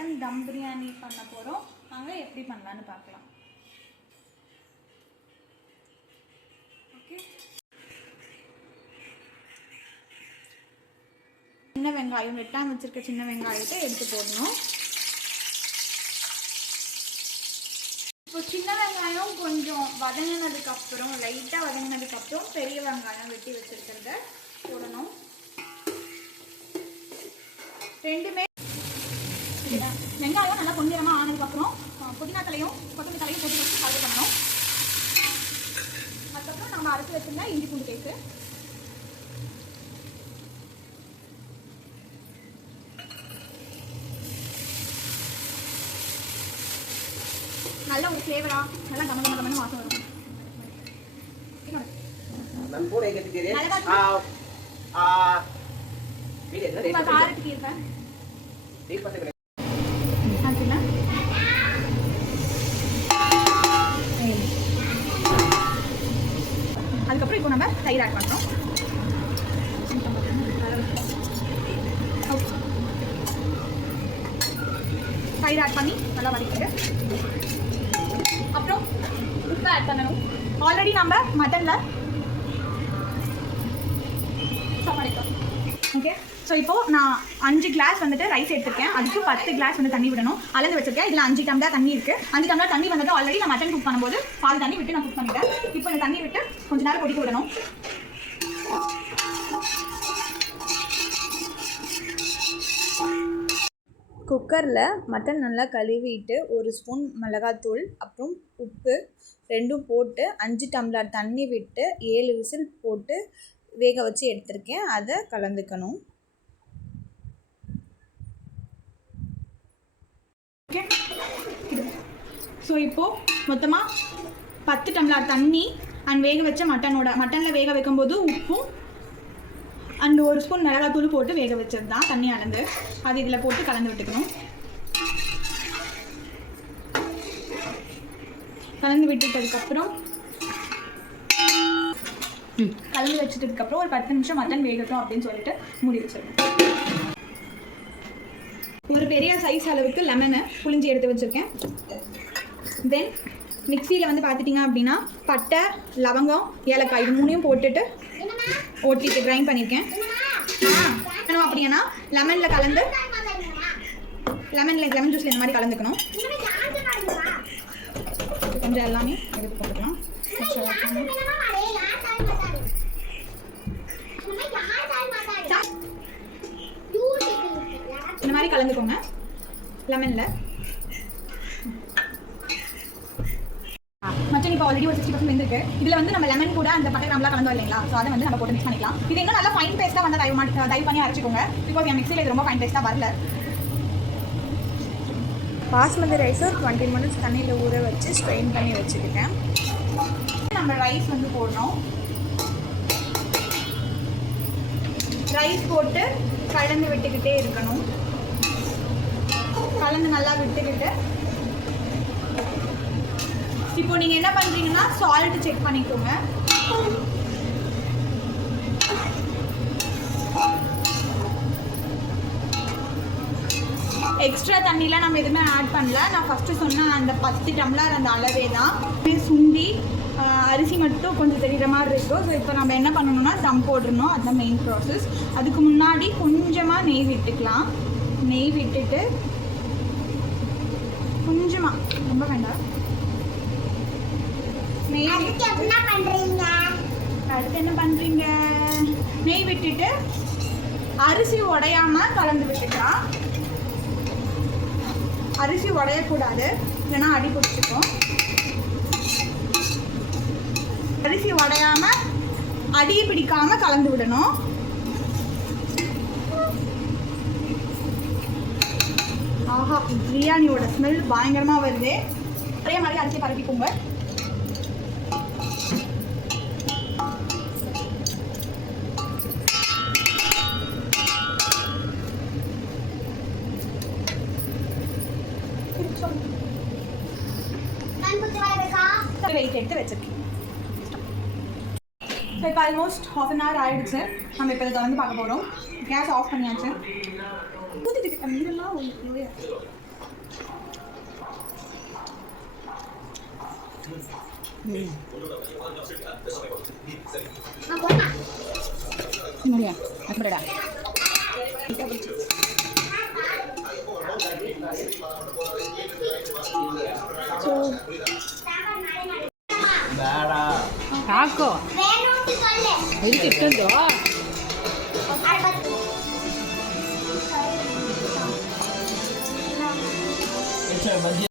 Mutton தம் பிரியாணி பண்ண போகிறோம் அங்கே எப்படி பண்ணலான்னு பார்க்கலாம். ஓகே சின்ன வெங்காயம் வெட்டாம வச்சிருக்க சின்ன வெங்காயத்தை எடுத்து போடணும். இப்போ சின்ன வெங்காயம் கொஞ்சம் வதங்கினதுக்கு அப்புறம் லைட்டாக வதங்கினதுக்கு அப்புறம் பெரிய வெங்காயம் வெட்டி வச்சிருக்கிறத போடணும். ரெண்டுமே வச்சுருக்கேன் வெங்காயம் நல்லா பொன்னிறமாக ஆனதுக்கப்புறம் புதினா தலையும் கொத்தமல்லி தலையும் போட்டு வச்சு கலந்து பண்ணணும். அதுக்கப்புறம் நம்ம அரைச்சி வச்சுருந்தா இஞ்சி பூண்டு பேஸ்ட்டு. நல்ல ஒரு ஃப்ளேவரா நல்லா கம கமன்னு வாசம் வரும். நான் பூனை கேட்டுக்கிறேன் ஆ ஆ. வீடியோ என்ன ரேட் பண்ணுறேன் ரேட் பண்ணுறேன் இப்போ நம்ம தயிர் ஆட் பண்ணுறோம் தயிர் ஆட் பண்ணி நல்லா வதக்கிட்டு. அப்புறம் உப்பு ஆட் பண்ணணும். ஆல்ரெடி நம்ம மட்டனில் ஓகே ஸோ இப்போது நான் அஞ்சு கிளாஸ் வந்துட்டு ரைஸ் எடுத்திருக்கேன். அதுக்கு பத்து கிளாஸ் வந்து தண்ணி விடணும். அளந்து வச்சிருக்கேன். இதில் அஞ்சு டம்ளர் தண்ணி இருக்குது அஞ்சு டம்ளர் தண்ணி வந்துட்டு ஆல்ரெடி நான் மட்டன் குக் பண்ணும்போது பால் தண்ணி விட்டு நான் குக் பண்ணிட்டேன். இப்போ இந்த தண்ணி விட்டு கொஞ்ச நேரம் கொதிக்க விடணும். குக்கரில் மட்டன் நல்லா கழுவிட்டு ஒரு ஸ்பூன் மிளகாத்தூள் அப்புறம் உப்பு ரெண்டும் போட்டு அஞ்சு டம்ளர் தண்ணி விட்டு ஏழு விசில் போட்டு வேக வச்சு எடுத்திருக்கேன். அதை கலந்துக்கணும். ஓகே ஸோ இப்போது மொத்தமாக பத்து டம்ளர் தண்ணி அண்ட் வேக வச்ச மட்டனோட மட்டனில் வேக வைக்கும்போது உப்பும் அண்ட் ஒரு ஸ்பூன் மிளகாத்தூள் போட்டு வேக வச்சது தான் தண்ணி அளந்து. அது இதில் போட்டு கலந்து விட்டுக்கணும். கலந்து விட்டுட்டதுக்கப்புறம் கலந்து வச்சதுக்கப்புறம் ஒரு பத்து நிமிஷம் மட்டன் வேகட்டும் அப்படின்னு சொல்லிட்டு மூடி வச்சிடணும். ஒரு பெரிய சைஸ் அளவுக்கு லெமனை புளிஞ்சி எடுத்து வச்சுருக்கேன். தென் மிக்சியில் வந்து பார்த்துட்டிங்க அப்படின்னா பட்டை லவங்கம் ஏலக்காய் இது மூணையும் போட்டுட்டு ஓட்டிட்டு கிரைண்ட் பண்ணியிருக்கேன் ஆ அப்படின்னா லெமனில் கலந்து லெமனில் லெமன் ஜூஸில் இந்த மாதிரி கலந்துக்கணும். கொஞ்சம் எல்லாமே எடுத்து போட்டுக்கலாம் கொஞ்சம் வைக்கணும். இந்த மாதிரி கலந்துக்கோங்க. லெமனில் மட்டன் இப்போ ஆல்ரெடி ஒரு சிக்ஸ்டி பர்சன்ட் வந்துருக்கு. இதில் வந்து நம்ம லெமன் கூட அந்த பட்டை கிராம்லாம் கலந்தோம் இல்லைங்களா? ஸோ அதை வந்து நம்ம போட்டு மிக்ஸ் பண்ணிக்கலாம். இது இன்னும் நல்லா ஃபைன் பேஸ்ட்டாக வந்து தயவு மாட்டு தயவு பண்ணி அரைச்சிக்கோங்க. பிகாஸ் என் மிக்ஸியில் இது ரொம்ப ஃபைன் பேஸ்ட்டாக வரல. பாஸ்மதி ரைஸை டுவெண்ட்டி மினிட்ஸ் தண்ணியில் ஊற வச்சு ஸ்ட்ரெயின் பண்ணி வச்சுக்கிட்டேன். நம்ம ரைஸ் வந்து போடணும். ரைஸ் போட்டு கலந்து விட்டுக்கிட்டே இருக்கணும். கலந்து நல்லா விட்டுக்கிட்டு. இப்போ நீங்கள் என்ன பண்ணுறீங்கன்னா சால்ட் செக் பண்ணிக்கோங்க. எக்ஸ்ட்ரா தண்ணிலாம் நம்ம எதுவுமே ஆட் பண்ணல. நான் ஃபஸ்ட்டு சொன்ன அந்த பத்து டம்ளர் அந்த அளவே தான். சுண்டி அரிசி மட்டும் கொஞ்சம் தெரிகிற மாதிரி இருக்கும் ஸோ இப்போ நம்ம என்ன பண்ணணும்னா தம் போடணும் அதுதான் மெயின் ப்ராசஸ் அதுக்கு முன்னாடி கொஞ்சமாக நெய் விட்டுக்கலாம். நெய் விட்டுட்டு கொஞ்சமாக ரொம்ப வேண்டாம். நெய் அடுத்து என்ன பண்ணுறீங்க நெய் விட்டுட்டு அரிசி உடையாம கலந்து விட்டுக்கலாம். அரிசி உடையக்கூடாது. இல்லைன்னா அடி பிடிச்சிக்கும். அரிசி உடையாம அடி பிடிக்காம கலந்து விடணும். ஆஹா பிரியாணியோட ஸ்மெல் பயங்கரமா வருது. அதே மாதிரி அரிசி பரப்பிக்கோங்க வெயிட் எடுத்து வச்சிருக்கேன். ஸோ இப்போ ஆல்மோஸ்ட் ஹாஃப் அன் ஹவர் ஆயிடுச்சு. நம்ம இப்போ இதை வந்து பார்க்க போகிறோம் கேஸ் ஆஃப் பண்ணியாச்சு. Puta, que camina mal, meu erro. Hum. Mulher, vai quebrar. ಸಾಕು ಇರ್ತಿತ್ತಂದು 这门电。